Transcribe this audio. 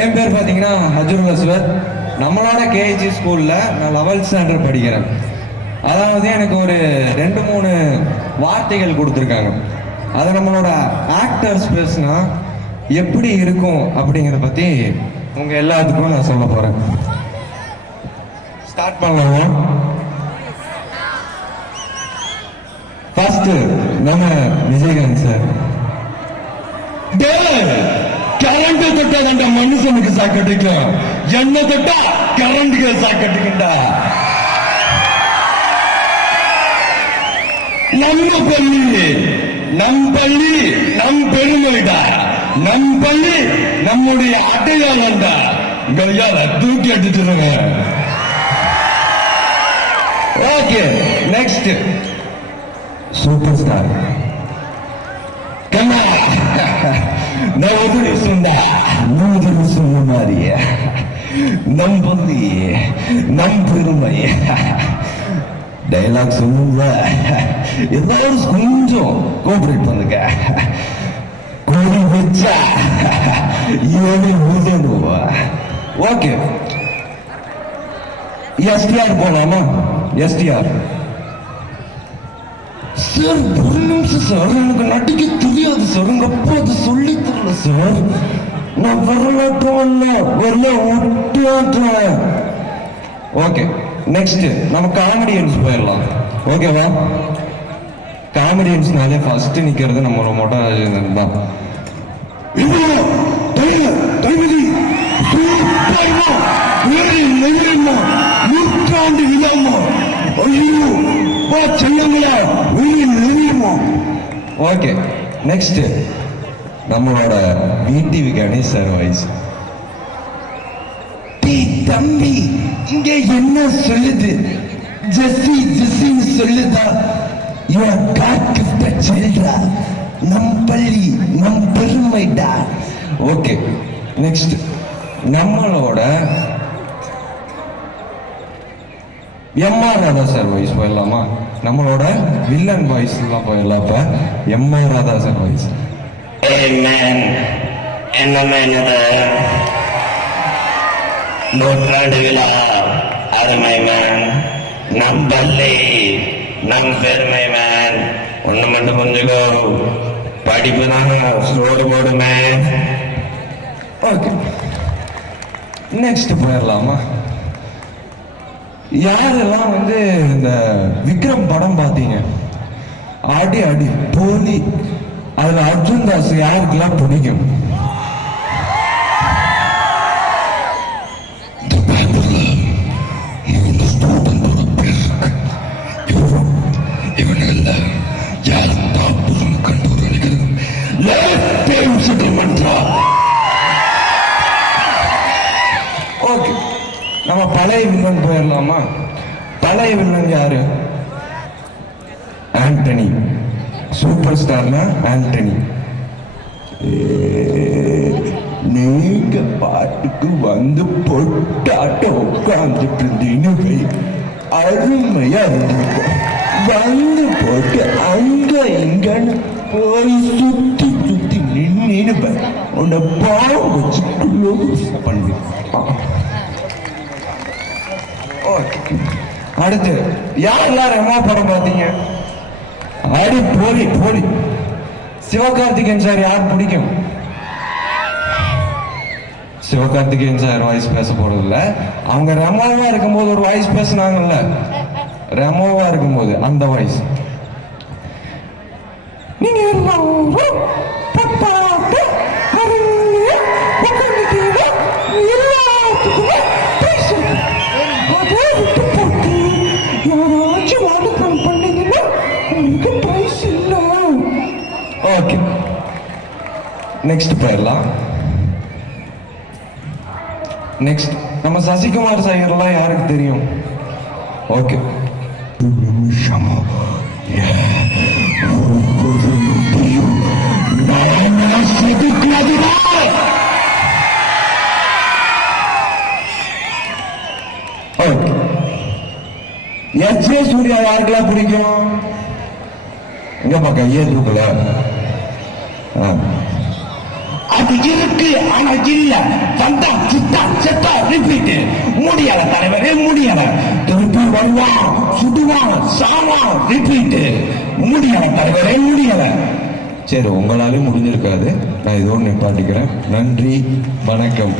என் பேர் பார்த்தீங்கன்னா ஹஜுர் அஸ்வர். நம்மளோட கேஜி ஸ்கூலில் நான் 11th ஸ்டாண்டர்ட் படிக்கிறேன். அதாவது எனக்கு ஒரு 2-3 வார்த்தைகள் கொடுத்துருக்காங்க. அதை நம்மளோட ஆக்டர்ஸ் பேசுனா எப்படி இருக்கும் அப்படிங்கிறத பற்றி உங்கள் எல்லாத்துக்கும் நான் சொல்ல போகிறேன். ஸ்டார்ட் பண்ணலாம். ஃபர்ஸ்ட் நம்ம விஜயகாந்த் சார். கரண்ட் தொட்டா அந்த மனுஷனுக்கு சாக்கடிக்கும், என்ன தொட்டா கரண்ட்டுக்கு சாக்கடிக்குண்டா. நம்ம பள்ளி நம் பள்ளி நம் பெருமைடா, நம் பள்ளி நம்முடைய அடையாளம்டா. கையால தூக்கி அடிச்சிருங்க. Okay, next super star. கமா நூறு சொன்ன மாதிரி நம் பள்ளி நம் பெருமை டைலாக் சொல்லுங்க. ஏதாவது கொஞ்சம் கோஆபரேட் பண்ணுங்க. கோடி வச்சா ஓகே. எஸ்டிஆர் போலாமா? எஸ்டிஆர் சார், ஒரு நிமிஷம் சார், எனக்கு நடிக்க தெரியாது சார், உங்க அப்பா அது சொல்லி தரல சார். நான் வரலாற்றம் வரல ஒட்டாற்றேன். ஓகே, நெக்ஸ்ட் நம்ம காமெடியன்ஸ் போயிடலாம். ஓகேவா? காமெடியன்ஸ்னாலே ஃபர்ஸ்ட் நிக்கிறது நம்ம மொட்டராஜன் தான். நூற்றாண்டு விழாமா? ஐயோ செல்லங்களா? ஓகே, நெக்ஸ்ட் நம்மளோட விடிவி கணேஷ் சார் வாய்ஸ். தம்பி இங்க என்ன சொல்லுது? ஜெஸ்ஸி ஜெஸ்ஸின்னு சொல்லுதா? இவன் காட்டு செல்றா. நம் பள்ளி நம் பெருமைடா. ஓகே, நெக்ஸ்ட் நம்மளோட எம்ஆர் ராதா சார் வாய்ஸ் போயிடலாமா? நம்மளோட வில்லன் வாய்ஸ் எல்லாம் போயிடலாம். இப்ப எம்ஆர் ராதா சார் வாய்ஸ். நூற்றாண்டு விழா அருமை மேன், நம் பள்ளி நம் பெருமை மேன். ஒண்ணு மட்டும் புரிஞ்சுக்கோ, படிப்பு தான் சோடு போடுமே. ஓகே, நெக்ஸ்ட் போயிடலாமா? யாரெல்லாம் இந்த விக்ரம் படம் பார்த்தீங்க? அடி அடி போலி. அதுல அர்ஜுன் தாஸ் யாருக்கெல்லாம் பிடிக்கும்? ஓகே, நம்ம பழைய வில்லன் போயிடலாமா? பழைய வில்லன் யாரு? ஆண்டனி. சூப்பர் ஸ்டார்னா ஆண்டனி. நீங்க பாட்டுக்கு பொட்டாட்ட உட்கார்ந்துட்டு இருந்தீங்க, அருமையா இருந்திருக்கும். போட்டு அங்க இங்கன்னு போய் சுத்தி சுத்தி நின்று உன்னை பாவம் வச்சு பண்ணி. அடுத்து யாரெல்லாம் ரெமா படம் பார்த்தீங்க? அடி போலி போலி. சிவகார்த்திகேயன் சார் யார் பிடிக்கும்? சிவகார்த்திகேயன் சார் வாய்ஸ் பேச போறது இல்ல. அவங்க ரெமோவா இருக்கும்போது ஒரு வாய்ஸ் பேசினாங்கல்ல, ரெமோவா இருக்கும்போது அந்த வாய்ஸ். நீங்க ஓகே, நெக்ஸ்ட் போயிடலாம். நெக்ஸ்ட் நம்ம சசிகுமார் சாயர்லாம் யாருக்கு தெரியும்? Okay, S J. சூர்யா யாருக்கெல்லாம் பிடிக்கும்? இங்க பக்கம் ஏன் தூக்கல? அது இருக்கு ஆனா இல்ல வந்தா சுட்டா செத்தா ரிப்பீட் முடியல தலைவரே முடியல திருப்பி வருவான் சுடுவான் சாவான் ரிப்பீட் முடியல தலைவரே முடியல. சரி, உங்களாலே முடிஞ்சிருக்காது, நான் இதோடு நிப்பாட்டிக்கிறேன். நன்றி, வணக்கம்.